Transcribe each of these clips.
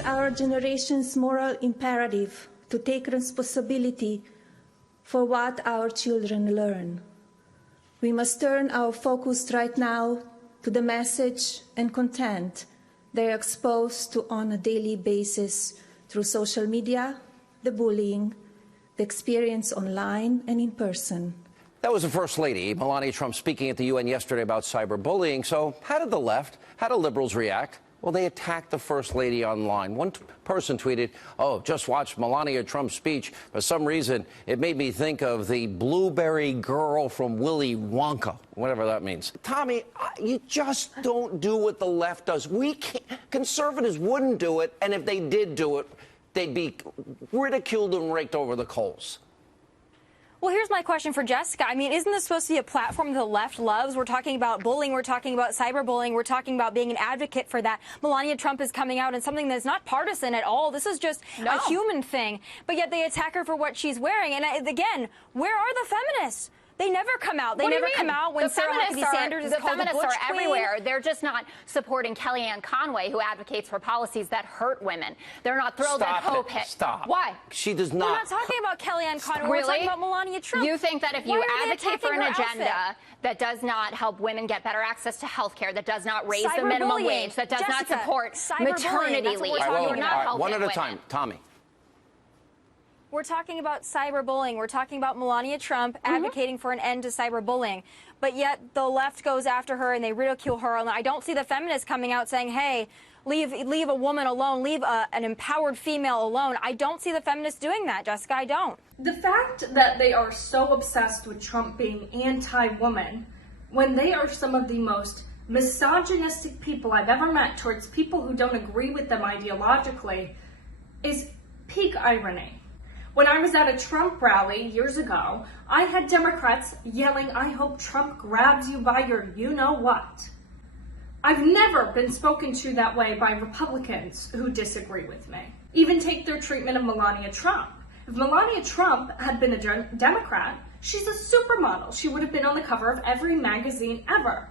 is our generation's moral imperative to take responsibility for what our children learn. We must turn our focus right now to the message and content they are exposed to on a daily basis through social media, the bullying, the experience online and in person. That was the First Lady, Melania Trump, speaking at the UN yesterday about cyberbullying. So how did the left, how do liberals react? Well, they attacked the First Lady online. One person tweeted, "Oh, just watched Melania Trump's speech. For some reason, it made me think of the blueberry girl from Willy Wonka," whatever that means. Tommy, you just don't do what the left does. We can't, conservatives wouldn't do it, and if they did do it, they'd be ridiculed and raked over the coals. Well, here's my question for Jessica. I mean, isn't this supposed to be a platform the left loves? We're talking about bullying. We're talking about cyberbullying. We're talking about being an advocate for that. Melania Trump is coming out in something that's not partisan at all. This is just a human thing. But yet they attack her for what she's wearing. And again, where are the feminists? They never come out. They never come out when Sarah Huckabee Sanders is called the Butch Queen. The feminists are everywhere. They're just not supporting Kellyanne Conway, who advocates for policies that hurt women. They're not thrilled that Hope hit. Stop. Why? She does not. We're not talking about Kellyanne Conway. Really? We're talking about Melania Trump. You think that if you advocate for an agenda that does not help women get better access to health care, that does not raise the minimum wage, that does not support maternity leave, you're not helping one at a women. time. Tommy. We're talking about cyberbullying. We're talking about Melania Trump advocating for an end to cyberbullying. But yet the left goes after her and they ridicule her. And I don't see the feminists coming out saying, hey, leave a woman alone, leave an empowered female alone. I don't see the feminists doing that, Jessica. I don't. The fact that they are so obsessed with Trump being anti-woman, when they are some of the most misogynistic people I've ever met towards people who don't agree with them ideologically, is peak irony. When I was at a Trump rally years ago, I had Democrats yelling, "I hope Trump grabs you by your you-know-what." I've never been spoken to that way by Republicans who disagree with me. Even take their treatment of Melania Trump. If Melania Trump had been a Democrat, she's a supermodel. She would have been on the cover of every magazine ever.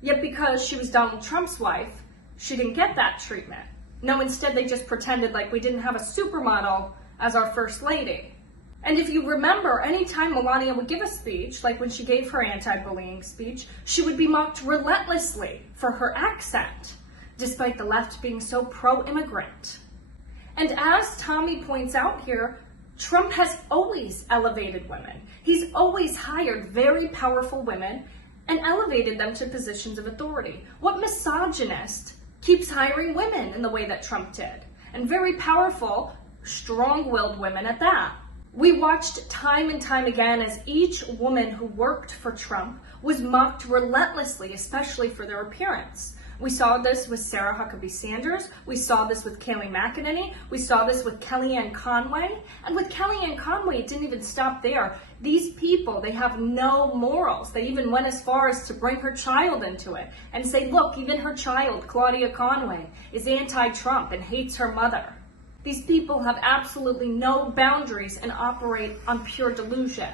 Yet because she was Donald Trump's wife, she didn't get that treatment. No, instead they just pretended like we didn't have a supermodel as our First Lady. And if you remember, anytime Melania would give a speech, like when she gave her anti-bullying speech, she would be mocked relentlessly for her accent, despite the left being so pro-immigrant. And as Tommy points out here, Trump has always elevated women. He's always hired very powerful women and elevated them to positions of authority. What misogynist keeps hiring women in the way that Trump did? And very powerful, strong-willed women at that. We watched time and time again as each woman who worked for Trump was mocked relentlessly, especially for their appearance. We saw this with Sarah Huckabee Sanders. We saw this with Kayleigh McEnany. We saw this with Kellyanne Conway. And with Kellyanne Conway, it didn't even stop there. These people, they have no morals. They even went as far as to bring her child into it and say, look, even her child, Claudia Conway, is anti-Trump and hates her mother. These people have absolutely no boundaries and operate on pure delusion.